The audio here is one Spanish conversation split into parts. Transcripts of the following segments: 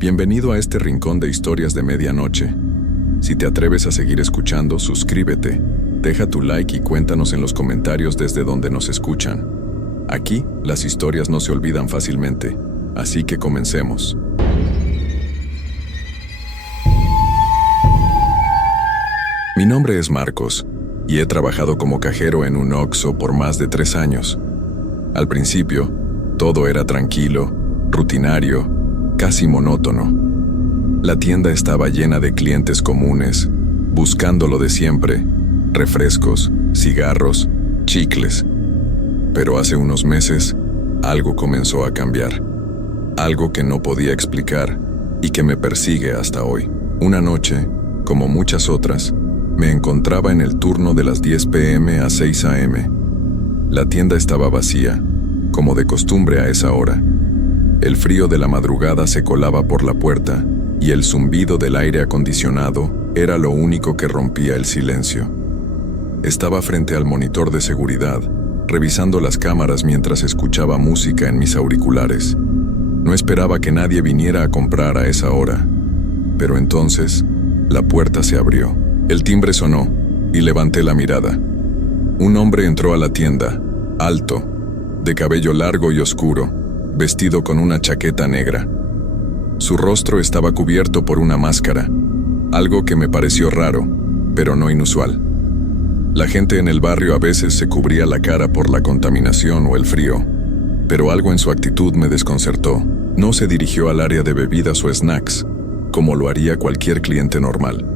Bienvenido a este rincón de historias de medianoche. Si te atreves a seguir escuchando, suscríbete, deja tu like y cuéntanos en los comentarios desde donde nos escuchan. Aquí, las historias no se olvidan fácilmente, así que comencemos. Mi nombre es Marcos, y he trabajado como cajero en un Oxxo por más de 3 años. Al principio, todo era tranquilo, rutinario, casi monótono. La tienda estaba llena de clientes comunes, buscando lo de siempre: refrescos, cigarros, chicles. Pero hace unos meses, algo comenzó a cambiar. Algo que no podía explicar y que me persigue hasta hoy. Una noche, como muchas otras, me encontraba en el turno de las 10 p.m. a 6 a.m. La tienda estaba vacía, como de costumbre a esa hora. El frío de la madrugada se colaba por la puerta y el zumbido del aire acondicionado era lo único que rompía el silencio. Estaba frente al monitor de seguridad, revisando las cámaras mientras escuchaba música en mis auriculares. No esperaba que nadie viniera a comprar a esa hora, pero entonces la puerta se abrió. El timbre sonó y levanté la mirada. Un hombre entró a la tienda, alto, de cabello largo y oscuro, vestido con una chaqueta negra. Su rostro estaba cubierto por una máscara, algo que me pareció raro, pero no inusual. La gente en el barrio a veces se cubría la cara por la contaminación o el frío, pero algo en su actitud me desconcertó. No se dirigió al área de bebidas o snacks, como lo haría cualquier cliente normal.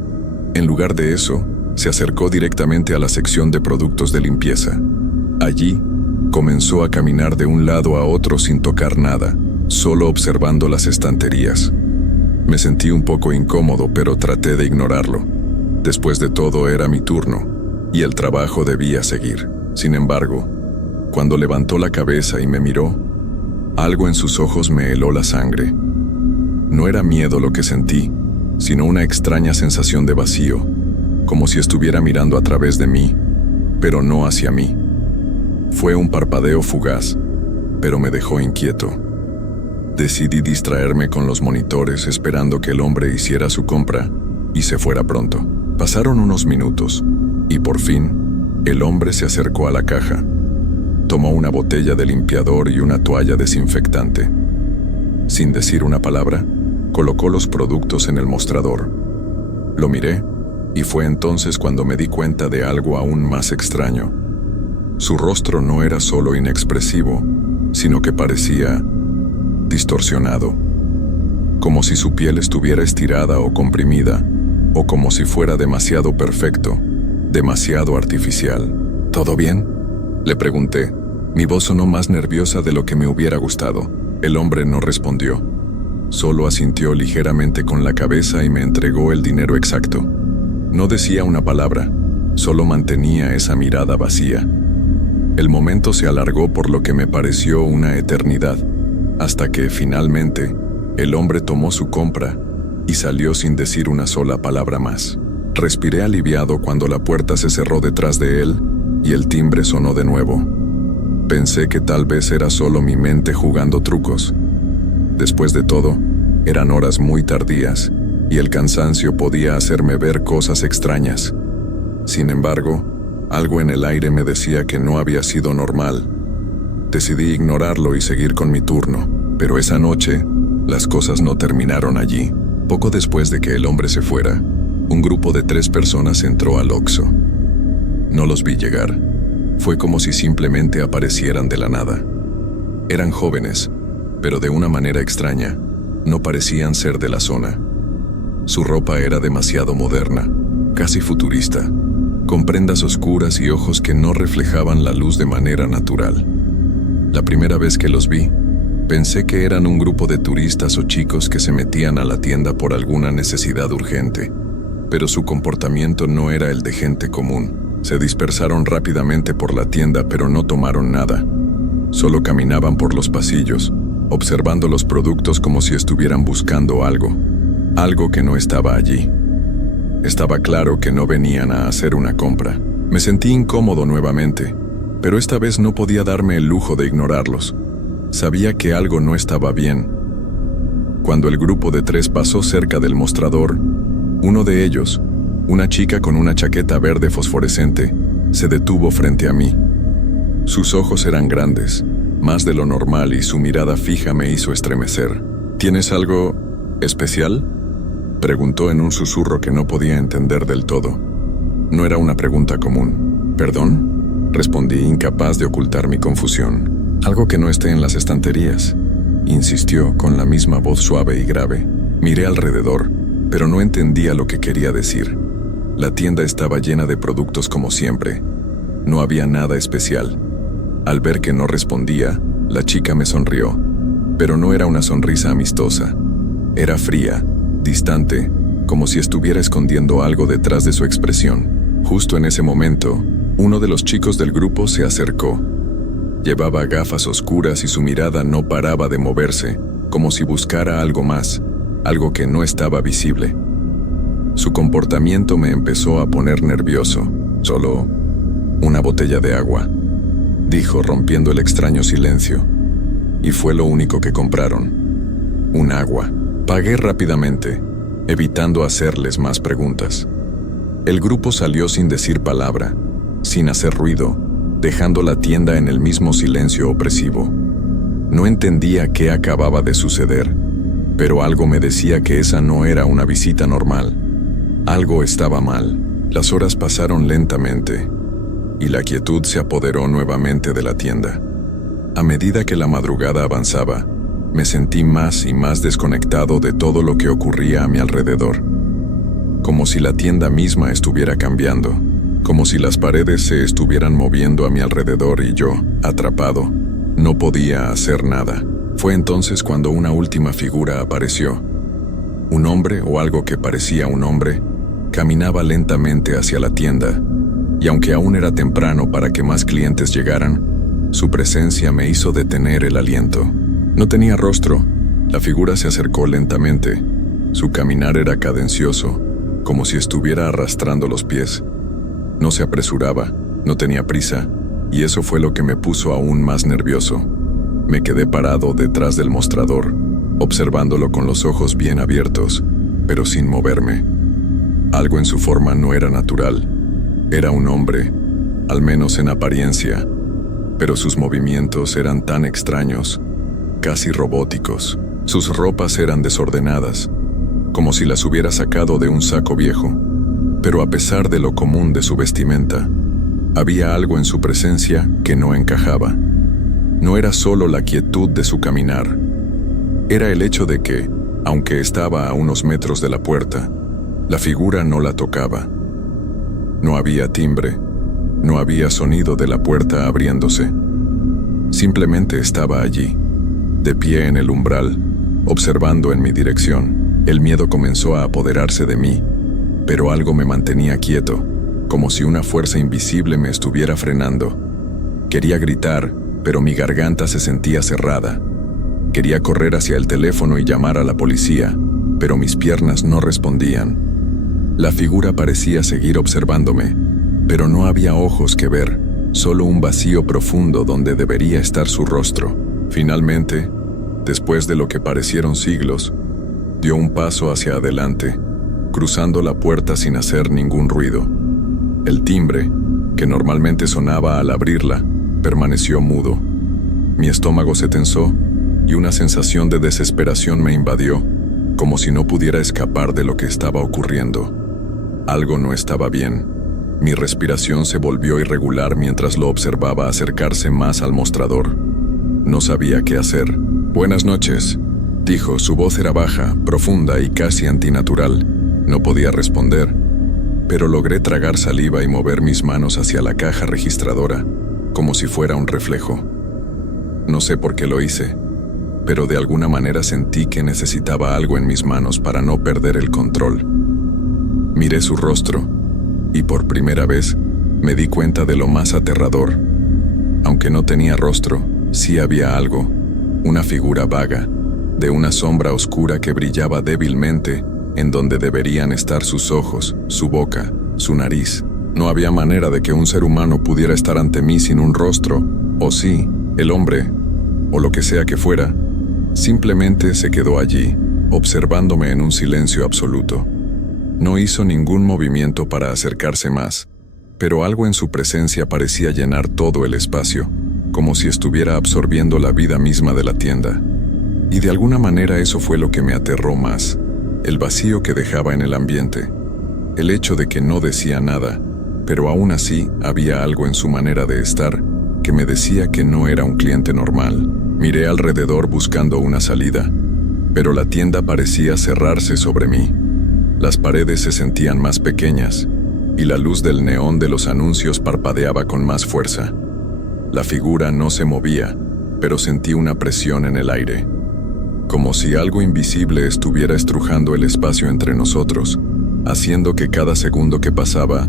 En lugar de eso, se acercó directamente a la sección de productos de limpieza. Allí, comenzó a caminar de un lado a otro sin tocar nada, solo observando las estanterías. Me sentí un poco incómodo, pero traté de ignorarlo. Después de todo, era mi turno, y el trabajo debía seguir. Sin embargo, cuando levantó la cabeza y me miró, algo en sus ojos me heló la sangre. No era miedo lo que sentí, sino una extraña sensación de vacío, como si estuviera mirando a través de mí, pero no hacia mí. Fue un parpadeo fugaz, pero me dejó inquieto. Decidí distraerme con los monitores esperando que el hombre hiciera su compra y se fuera pronto. Pasaron unos minutos, y por fin, el hombre se acercó a la caja. Tomó una botella de limpiador y una toalla desinfectante. Sin decir una palabra, colocó los productos en el mostrador. Lo miré, y fue entonces cuando me di cuenta de algo aún más extraño. Su rostro no era solo inexpresivo, sino que parecía distorsionado, como si su piel estuviera estirada o comprimida, o como si fuera demasiado perfecto, demasiado artificial. ¿Todo bien?, le pregunté. Mi voz sonó más nerviosa de lo que me hubiera gustado. El hombre no respondió, solo asintió ligeramente con la cabeza y me entregó el dinero exacto. No decía una palabra, solo mantenía esa mirada vacía. El momento se alargó por lo que me pareció una eternidad, hasta que, finalmente, el hombre tomó su compra y salió sin decir una sola palabra más. Respiré aliviado cuando la puerta se cerró detrás de él y el timbre sonó de nuevo. Pensé que tal vez era solo mi mente jugando trucos. Después de todo, eran horas muy tardías y el cansancio podía hacerme ver cosas extrañas. Sin embargo, algo en el aire me decía que no había sido normal. Decidí ignorarlo y seguir con mi turno, pero esa noche, las cosas no terminaron allí. Poco después de que el hombre se fuera, un grupo de 3 personas entró al Oxxo. No los vi llegar. Fue como si simplemente aparecieran de la nada. Eran jóvenes, pero de una manera extraña, no parecían ser de la zona. Su ropa era demasiado moderna, casi futurista, con prendas oscuras y ojos que no reflejaban la luz de manera natural. La primera vez que los vi, pensé que eran un grupo de turistas o chicos que se metían a la tienda por alguna necesidad urgente, pero su comportamiento no era el de gente común. Se dispersaron rápidamente por la tienda, pero no tomaron nada. Solo caminaban por los pasillos, observando los productos como si estuvieran buscando algo que no estaba allí. Estaba claro que no venían a hacer una compra. Me sentí incómodo nuevamente, pero esta vez no podía darme el lujo de ignorarlos. Sabía que algo no estaba bien. Cuando el grupo de 3 pasó cerca del mostrador, uno de ellos, una chica con una chaqueta verde fosforescente, se detuvo frente a mí. Sus ojos eran grandes, más de lo normal, y su mirada fija me hizo estremecer. ¿Tienes algo especial?, preguntó en un susurro que no podía entender del todo. No era una pregunta común. ¿Perdón?, respondí, incapaz de ocultar mi confusión. Algo que no esté en las estanterías, insistió con la misma voz suave y grave. Miré alrededor, pero no entendía lo que quería decir. La tienda estaba llena de productos como siempre. No había nada especial. Al ver que no respondía, la chica me sonrió, pero no era una sonrisa amistosa. Era fría, distante, como si estuviera escondiendo algo detrás de su expresión. Justo en ese momento, uno de los chicos del grupo se acercó. Llevaba gafas oscuras y su mirada no paraba de moverse, como si buscara algo más, algo que no estaba visible. Su comportamiento me empezó a poner nervioso. Solo una botella de agua, dijo, rompiendo el extraño silencio. Y fue lo único que compraron. Un agua. Pagué rápidamente, evitando hacerles más preguntas. El grupo salió sin decir palabra, sin hacer ruido, dejando la tienda en el mismo silencio opresivo. No entendía qué acababa de suceder, pero algo me decía que esa no era una visita normal. Algo estaba mal. Las horas pasaron lentamente, y la quietud se apoderó nuevamente de la tienda. A medida que la madrugada avanzaba, me sentí más y más desconectado de todo lo que ocurría a mi alrededor. Como si la tienda misma estuviera cambiando, como si las paredes se estuvieran moviendo a mi alrededor y yo, atrapado, no podía hacer nada. Fue entonces cuando una última figura apareció. Un hombre, o algo que parecía un hombre, caminaba lentamente hacia la tienda, y aunque aún era temprano para que más clientes llegaran, su presencia me hizo detener el aliento. No tenía rostro. La figura se acercó lentamente. Su caminar era cadencioso, como si estuviera arrastrando los pies. No se apresuraba, no tenía prisa, y eso fue lo que me puso aún más nervioso. Me quedé parado detrás del mostrador, observándolo con los ojos bien abiertos, pero sin moverme. Algo en su forma no era natural. Era un hombre, al menos en apariencia, pero sus movimientos eran tan extraños, casi robóticos. Sus ropas eran desordenadas, como si las hubiera sacado de un saco viejo, pero a pesar de lo común de su vestimenta, había algo en su presencia que no encajaba. No era solo la quietud de su caminar, era el hecho de que, aunque estaba a unos metros de la puerta, la figura no la tocaba. No había timbre, no había sonido de la puerta abriéndose. Simplemente estaba allí, de pie en el umbral, observando en mi dirección. El miedo comenzó a apoderarse de mí, pero algo me mantenía quieto, como si una fuerza invisible me estuviera frenando. Quería gritar, pero mi garganta se sentía cerrada. Quería correr hacia el teléfono y llamar a la policía, pero mis piernas no respondían. La figura parecía seguir observándome, pero no había ojos que ver, solo un vacío profundo donde debería estar su rostro. Finalmente, después de lo que parecieron siglos, dio un paso hacia adelante, cruzando la puerta sin hacer ningún ruido. El timbre, que normalmente sonaba al abrirla, permaneció mudo. Mi estómago se tensó y una sensación de desesperación me invadió, como si no pudiera escapar de lo que estaba ocurriendo. Algo no estaba bien. Mi respiración se volvió irregular mientras lo observaba acercarse más al mostrador. No sabía qué hacer. «Buenas noches», dijo. Su voz era baja, profunda y casi antinatural. No podía responder, pero logré tragar saliva y mover mis manos hacia la caja registradora, como si fuera un reflejo. No sé por qué lo hice, pero de alguna manera sentí que necesitaba algo en mis manos para no perder el control. Miré su rostro, y por primera vez me di cuenta de lo más aterrador. Aunque no tenía rostro, sí había algo, una figura vaga, de una sombra oscura que brillaba débilmente en donde deberían estar sus ojos, su boca, su nariz. No había manera de que un ser humano pudiera estar ante mí sin un rostro, o sí, el hombre, o lo que sea que fuera, simplemente se quedó allí, observándome en un silencio absoluto. No hizo ningún movimiento para acercarse más, pero algo en su presencia parecía llenar todo el espacio, como si estuviera absorbiendo la vida misma de la tienda. Y de alguna manera eso fue lo que me aterró más, el vacío que dejaba en el ambiente, el hecho de que no decía nada, pero aún así había algo en su manera de estar que me decía que no era un cliente normal. Miré alrededor buscando una salida, pero la tienda parecía cerrarse sobre mí. Las paredes se sentían más pequeñas, y la luz del neón de los anuncios parpadeaba con más fuerza. La figura no se movía, pero sentí una presión en el aire, como si algo invisible estuviera estrujando el espacio entre nosotros, haciendo que cada segundo que pasaba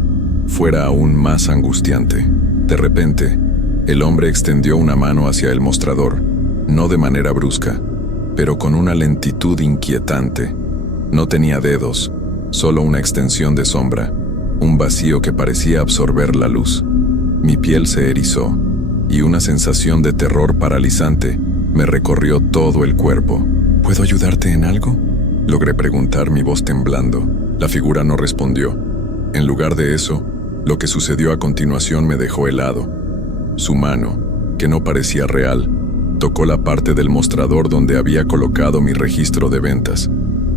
fuera aún más angustiante. De repente, el hombre extendió una mano hacia el mostrador, no de manera brusca, pero con una lentitud inquietante. No tenía dedos, solo una extensión de sombra, un vacío que parecía absorber la luz. Mi piel se erizó, y una sensación de terror paralizante me recorrió todo el cuerpo. ¿Puedo ayudarte en algo?, logré preguntar, mi voz temblando. La figura no respondió. En lugar de eso, lo que sucedió a continuación me dejó helado. Su mano, que no parecía real, tocó la parte del mostrador donde había colocado mi registro de ventas.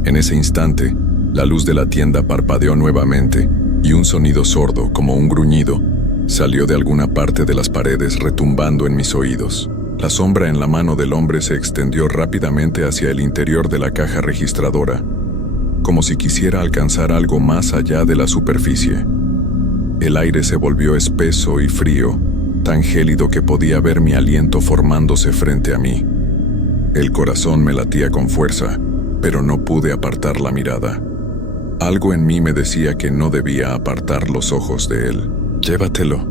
En ese instante, la luz de la tienda parpadeó nuevamente y un sonido sordo, como un gruñido, salió de alguna parte de las paredes retumbando en mis oídos. La sombra en la mano del hombre se extendió rápidamente hacia el interior de la caja registradora, como si quisiera alcanzar algo más allá de la superficie. El aire se volvió espeso y frío, tan gélido que podía ver mi aliento formándose frente a mí. El corazón me latía con fuerza, pero no pude apartar la mirada. Algo en mí me decía que no debía apartar los ojos de él. «Llévatelo»,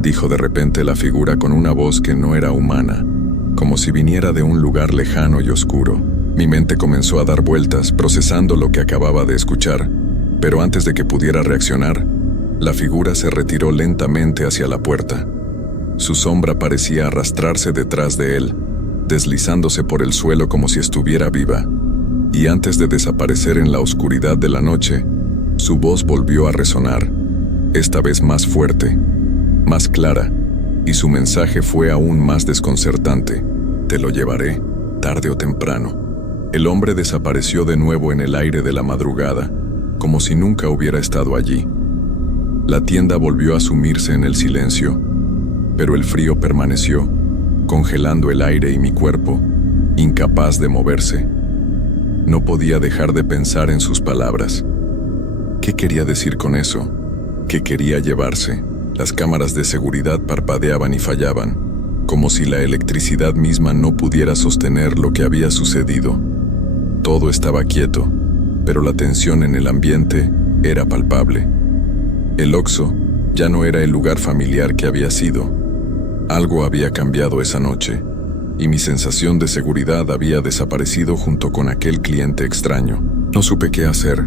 dijo de repente la figura con una voz que no era humana, como si viniera de un lugar lejano y oscuro. Mi mente comenzó a dar vueltas, procesando lo que acababa de escuchar, pero antes de que pudiera reaccionar, la figura se retiró lentamente hacia la puerta. Su sombra parecía arrastrarse detrás de él, deslizándose por el suelo como si estuviera viva, y antes de desaparecer en la oscuridad de la noche, su voz volvió a resonar, esta vez más fuerte, más clara, y su mensaje fue aún más desconcertante. «Te lo llevaré, tarde o temprano». El hombre desapareció de nuevo en el aire de la madrugada, como si nunca hubiera estado allí. La tienda volvió a sumirse en el silencio, pero el frío permaneció, congelando el aire y mi cuerpo, incapaz de moverse. No podía dejar de pensar en sus palabras. ¿Qué quería decir con eso? ¿Qué quería llevarse? Las cámaras de seguridad parpadeaban y fallaban, como si la electricidad misma no pudiera sostener lo que había sucedido. Todo estaba quieto, pero la tensión en el ambiente era palpable. El Oxxo ya no era el lugar familiar que había sido. Algo había cambiado esa noche, y mi sensación de seguridad había desaparecido junto con aquel cliente extraño. No supe qué hacer.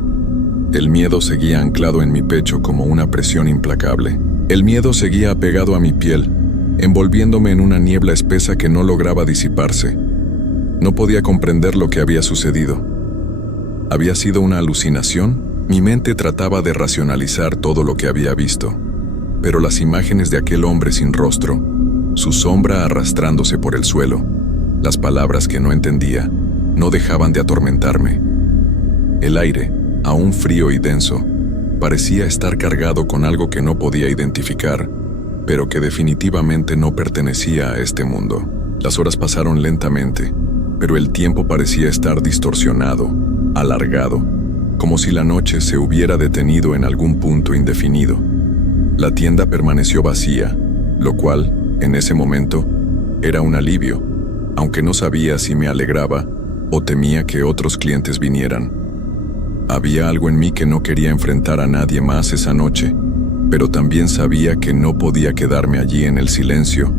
El miedo seguía anclado en mi pecho como una presión implacable. El miedo seguía apegado a mi piel, envolviéndome en una niebla espesa que no lograba disiparse. No podía comprender lo que había sucedido. ¿Había sido una alucinación? Mi mente trataba de racionalizar todo lo que había visto, pero las imágenes de aquel hombre sin rostro, su sombra arrastrándose por el suelo, las palabras que no entendía, no dejaban de atormentarme. El aire, aún frío y denso, parecía estar cargado con algo que no podía identificar, pero que definitivamente no pertenecía a este mundo. Las horas pasaron lentamente, pero el tiempo parecía estar distorsionado, alargado, como si la noche se hubiera detenido en algún punto indefinido. La tienda permaneció vacía, lo cual, en ese momento, era un alivio, aunque no sabía si me alegraba o temía que otros clientes vinieran. Había algo en mí que no quería enfrentar a nadie más esa noche, pero también sabía que no podía quedarme allí en el silencio,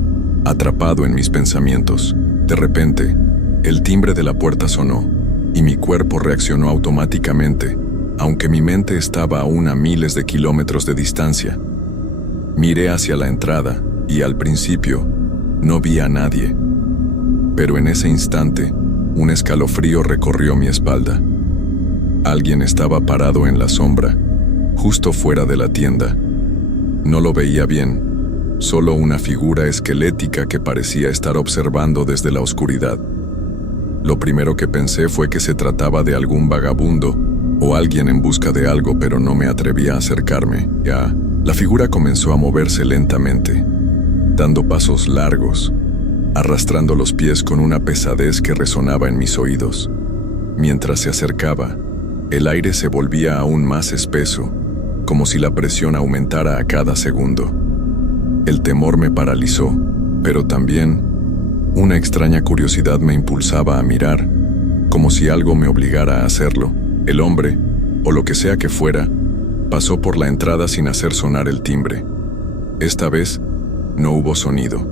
atrapado en mis pensamientos. De repente, el timbre de la puerta sonó, y mi cuerpo reaccionó automáticamente, aunque mi mente estaba aún a miles de kilómetros de distancia. Miré hacia la entrada, y al principio, no vi a nadie. Pero en ese instante, Un escalofrío recorrió mi espalda. Alguien estaba parado en la sombra, justo fuera de la tienda. No lo veía bien, solo una figura esquelética que parecía estar observando desde la oscuridad. Lo primero que pensé fue que se trataba de algún vagabundo o alguien en busca de algo, pero no me atreví a acercarme. La figura comenzó a moverse lentamente, dando pasos largos, arrastrando los pies con una pesadez que resonaba en mis oídos. Mientras se acercaba, el aire se volvía aún más espeso, como si la presión aumentara a cada segundo. El temor me paralizó, pero también una extraña curiosidad me impulsaba a mirar, como si algo me obligara a hacerlo. El hombre, o lo que sea que fuera, pasó por la entrada sin hacer sonar el timbre. Esta vez, no hubo sonido.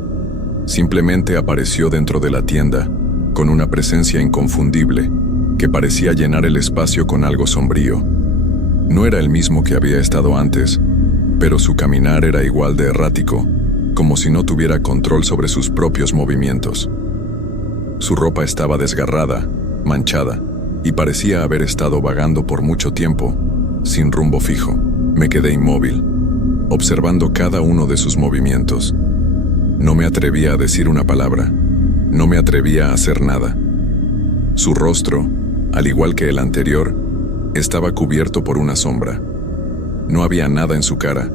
Simplemente apareció dentro de la tienda, con una presencia inconfundible, que parecía llenar el espacio con algo sombrío. No era el mismo que había estado antes, pero su caminar era igual de errático, como si no tuviera control sobre sus propios movimientos. Su ropa estaba desgarrada, manchada, y parecía haber estado vagando por mucho tiempo, sin rumbo fijo. Me quedé inmóvil, observando cada uno de sus movimientos. No me atrevía a decir una palabra, no me atrevía a hacer nada. Su rostro, al igual que el anterior, estaba cubierto por una sombra. No había nada en su cara,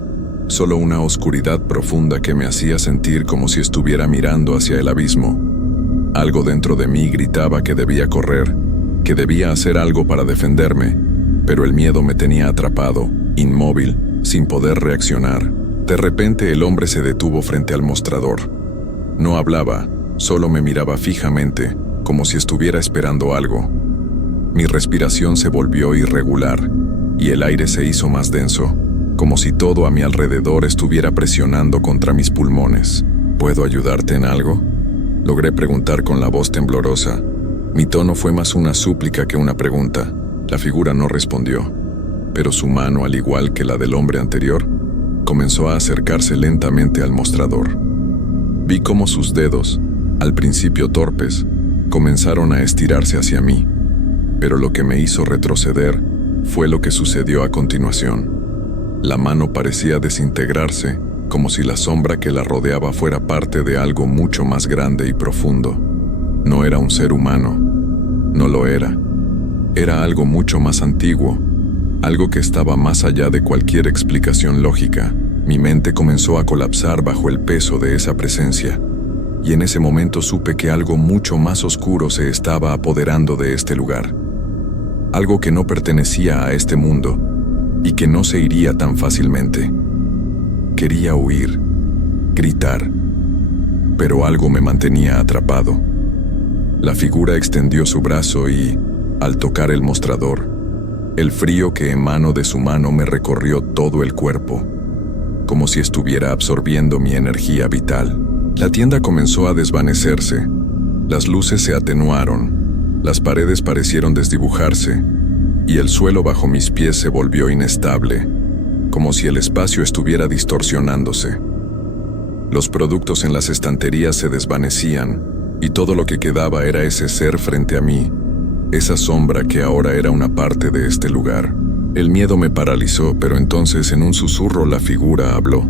solo una oscuridad profunda que me hacía sentir como si estuviera mirando hacia el abismo. Algo dentro de mí gritaba que debía correr, que debía hacer algo para defenderme, pero el miedo me tenía atrapado, inmóvil, sin poder reaccionar. De repente el hombre se detuvo frente al mostrador. No hablaba, solo me miraba fijamente, como si estuviera esperando algo. Mi respiración se volvió irregular, y el aire se hizo más denso, como si todo a mi alrededor estuviera presionando contra mis pulmones. ¿Puedo ayudarte en algo?, logré preguntar con la voz temblorosa. Mi tono fue más una súplica que una pregunta. La figura no respondió, pero su mano, al igual que la del hombre anterior, comenzó a acercarse lentamente al mostrador. Vi cómo sus dedos, al principio torpes, comenzaron a estirarse hacia mí, pero lo que me hizo retroceder fue lo que sucedió a continuación. La mano parecía desintegrarse, como si la sombra que la rodeaba fuera parte de algo mucho más grande y profundo. No era un ser humano, no lo era. Era algo mucho más antiguo, algo que estaba más allá de cualquier explicación lógica. Mi mente comenzó a colapsar bajo el peso de esa presencia, y en ese momento supe que algo mucho más oscuro se estaba apoderando de este lugar. Algo que no pertenecía a este mundo, y que no se iría tan fácilmente. Quería huir, gritar, pero algo me mantenía atrapado. La figura extendió su brazo y, al tocar el mostrador, el frío que emanó de su mano me recorrió todo el cuerpo, como si estuviera absorbiendo mi energía vital. La tienda comenzó a desvanecerse, las luces se atenuaron, las paredes parecieron desdibujarse, y el suelo bajo mis pies se volvió inestable, como si el espacio estuviera distorsionándose. Los productos en las estanterías se desvanecían, y todo lo que quedaba era ese ser frente a mí, esa sombra que ahora era una parte de este lugar. El miedo me paralizó, pero entonces en un susurro la figura habló.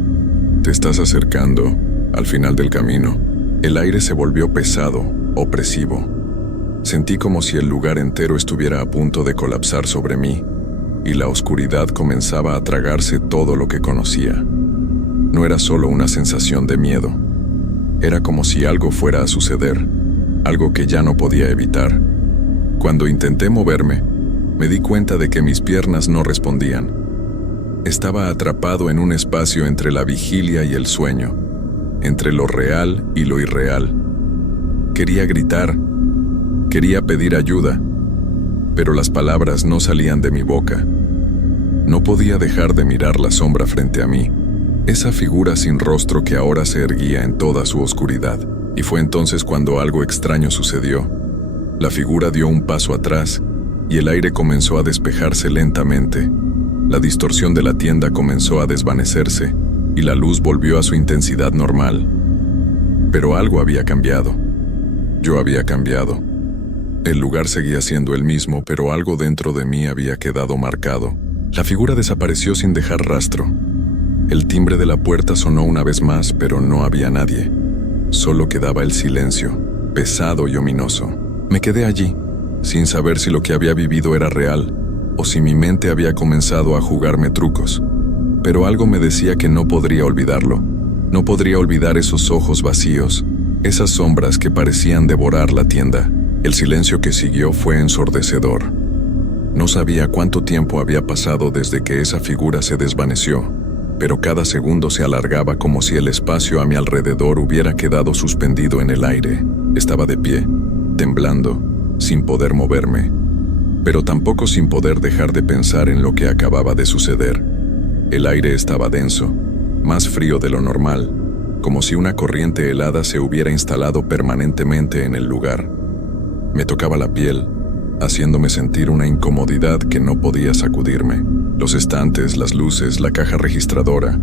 «Te estás acercando, al final del camino». El aire se volvió pesado, opresivo. Sentí como si el lugar entero estuviera a punto de colapsar sobre mí, y la oscuridad comenzaba a tragarse todo lo que conocía. No era solo una sensación de miedo. Era como si algo fuera a suceder, algo que ya no podía evitar. Cuando intenté moverme, me di cuenta de que mis piernas no respondían. Estaba atrapado en un espacio entre la vigilia y el sueño, entre lo real y lo irreal. Quería gritar, quería pedir ayuda, pero las palabras no salían de mi boca. No podía dejar de mirar la sombra frente a mí, esa figura sin rostro que ahora se erguía en toda su oscuridad. Y fue entonces cuando algo extraño sucedió. La figura dio un paso atrás, y el aire comenzó a despejarse lentamente. La distorsión de la tienda comenzó a desvanecerse, y la luz volvió a su intensidad normal. Pero algo había cambiado. Yo había cambiado. El lugar seguía siendo el mismo, pero algo dentro de mí había quedado marcado. La figura desapareció sin dejar rastro. El timbre de la puerta sonó una vez más, pero no había nadie. Solo quedaba el silencio, pesado y ominoso. Me quedé allí, sin saber si lo que había vivido era real o si mi mente había comenzado a jugarme trucos. Pero algo me decía que no podría olvidarlo. No podría olvidar esos ojos vacíos, esas sombras que parecían devorar la tienda. El silencio que siguió fue ensordecedor. No sabía cuánto tiempo había pasado desde que esa figura se desvaneció, pero cada segundo se alargaba como si el espacio a mi alrededor hubiera quedado suspendido en el aire. Estaba de pie, temblando, sin poder moverme, pero tampoco sin poder dejar de pensar en lo que acababa de suceder. El aire estaba denso, más frío de lo normal, como si una corriente helada se hubiera instalado permanentemente en el lugar. Me tocaba la piel, haciéndome sentir una incomodidad que no podía sacudirme. Los estantes, las luces, la caja registradora,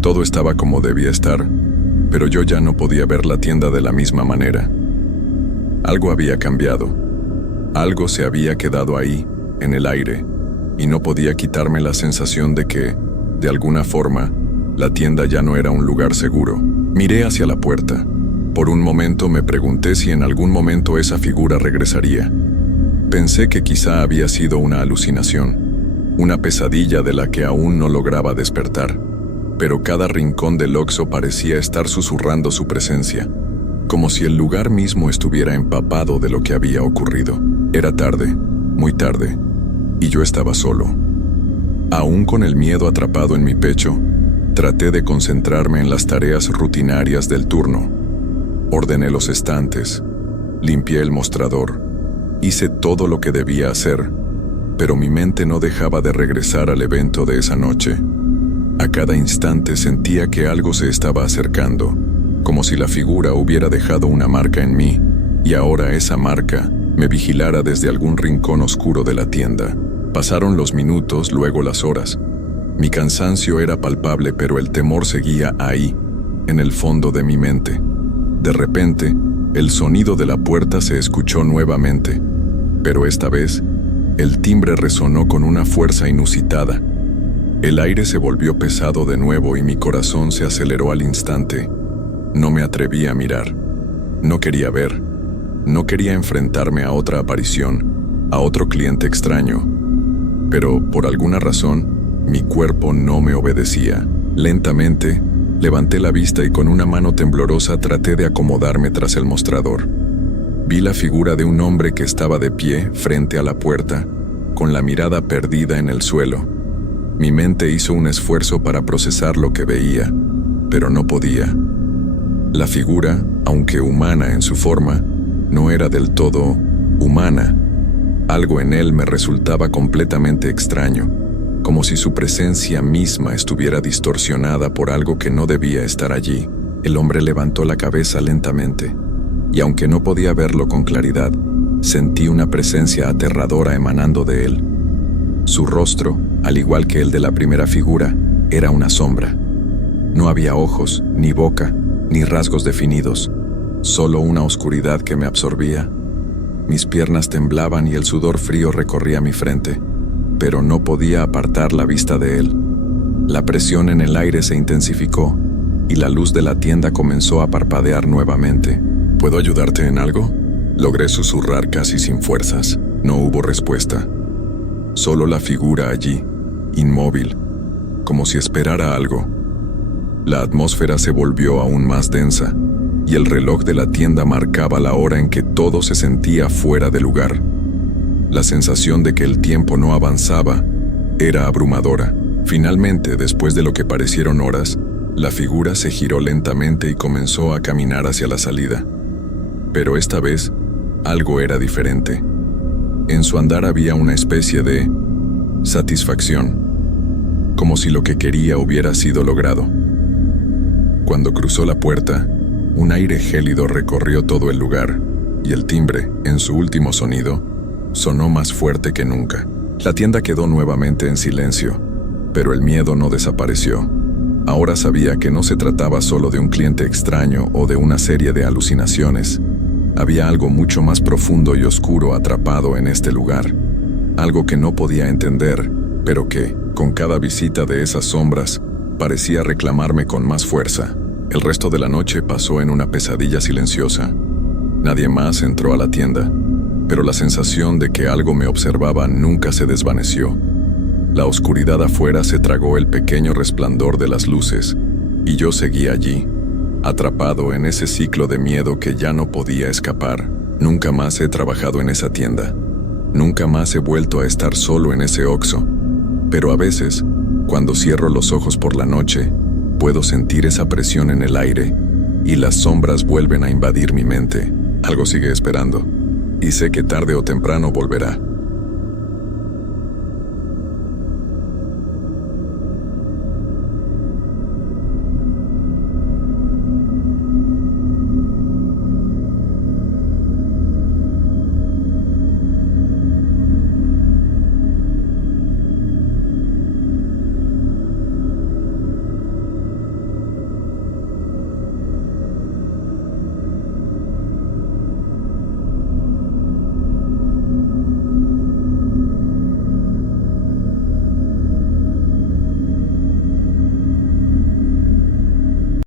todo estaba como debía estar, pero yo ya no podía ver la tienda de la misma manera. Algo había cambiado. Algo se había quedado ahí, en el aire, y no podía quitarme la sensación de que, de alguna forma, la tienda ya no era un lugar seguro. Miré hacia la puerta. Por un momento me pregunté si en algún momento esa figura regresaría. Pensé que quizá había sido una alucinación, una pesadilla de la que aún no lograba despertar, pero cada rincón del Oxxo parecía estar susurrando su presencia, como si el lugar mismo estuviera empapado de lo que había ocurrido. Era tarde, muy tarde, y yo estaba solo. Aún con el miedo atrapado en mi pecho, traté de concentrarme en las tareas rutinarias del turno. Ordené los estantes, limpié el mostrador, hice todo lo que debía hacer, pero mi mente no dejaba de regresar al evento de esa noche. A cada instante sentía que algo se estaba acercando, como si la figura hubiera dejado una marca en mí, y ahora esa marca me vigilara desde algún rincón oscuro de la tienda. Pasaron los minutos, luego las horas. Mi cansancio era palpable, pero el temor seguía ahí, en el fondo de mi mente. De repente, el sonido de la puerta se escuchó nuevamente, pero esta vez, el timbre resonó con una fuerza inusitada. El aire se volvió pesado de nuevo y mi corazón se aceleró al instante. No me atreví a mirar. No quería ver. No quería enfrentarme a otra aparición, a otro cliente extraño. Pero, por alguna razón, mi cuerpo no me obedecía. Lentamente, levanté la vista y con una mano temblorosa traté de acomodarme tras el mostrador. Vi la figura de un hombre que estaba de pie frente a la puerta, con la mirada perdida en el suelo. Mi mente hizo un esfuerzo para procesar lo que veía, pero no podía. La figura, aunque humana en su forma, no era del todo humana. Algo en él me resultaba completamente extraño, como si su presencia misma estuviera distorsionada por algo que no debía estar allí. El hombre levantó la cabeza lentamente, y aunque no podía verlo con claridad, sentí una presencia aterradora emanando de él. Su rostro, al igual que el de la primera figura, era una sombra. No había ojos, ni boca, ni rasgos definidos, solo una oscuridad que me absorbía. Mis piernas temblaban y el sudor frío recorría mi frente, pero no podía apartar la vista de él. La presión en el aire se intensificó, y la luz de la tienda comenzó a parpadear nuevamente. ¿Puedo ayudarte en algo? Logré susurrar casi sin fuerzas. No hubo respuesta. Solo la figura allí, inmóvil, como si esperara algo. La atmósfera se volvió aún más densa, y el reloj de la tienda marcaba la hora en que todo se sentía fuera de lugar. La sensación de que el tiempo no avanzaba era abrumadora. Finalmente, después de lo que parecieron horas, la figura se giró lentamente y comenzó a caminar hacia la salida. Pero esta vez, algo era diferente. En su andar había una especie de satisfacción, como si lo que quería hubiera sido logrado. Cuando cruzó la puerta, un aire gélido recorrió todo el lugar, y el timbre, en su último sonido, sonó más fuerte que nunca. La tienda quedó nuevamente en silencio, pero el miedo no desapareció. Ahora sabía que no se trataba solo de un cliente extraño o de una serie de alucinaciones. Había algo mucho más profundo y oscuro atrapado en este lugar, algo que no podía entender, pero que, con cada visita de esas sombras, parecía reclamarme con más fuerza. El resto de la noche pasó en una pesadilla silenciosa. Nadie más entró a la tienda, pero la sensación de que algo me observaba nunca se desvaneció. La oscuridad afuera se tragó el pequeño resplandor de las luces, y yo seguía allí, atrapado en ese ciclo de miedo que ya no podía escapar. Nunca más he trabajado en esa tienda. Nunca más he vuelto a estar solo en ese Oxxo. Pero a veces, cuando cierro los ojos por la noche, puedo sentir esa presión en el aire y las sombras vuelven a invadir mi mente. Algo sigue esperando, y sé que tarde o temprano volverá.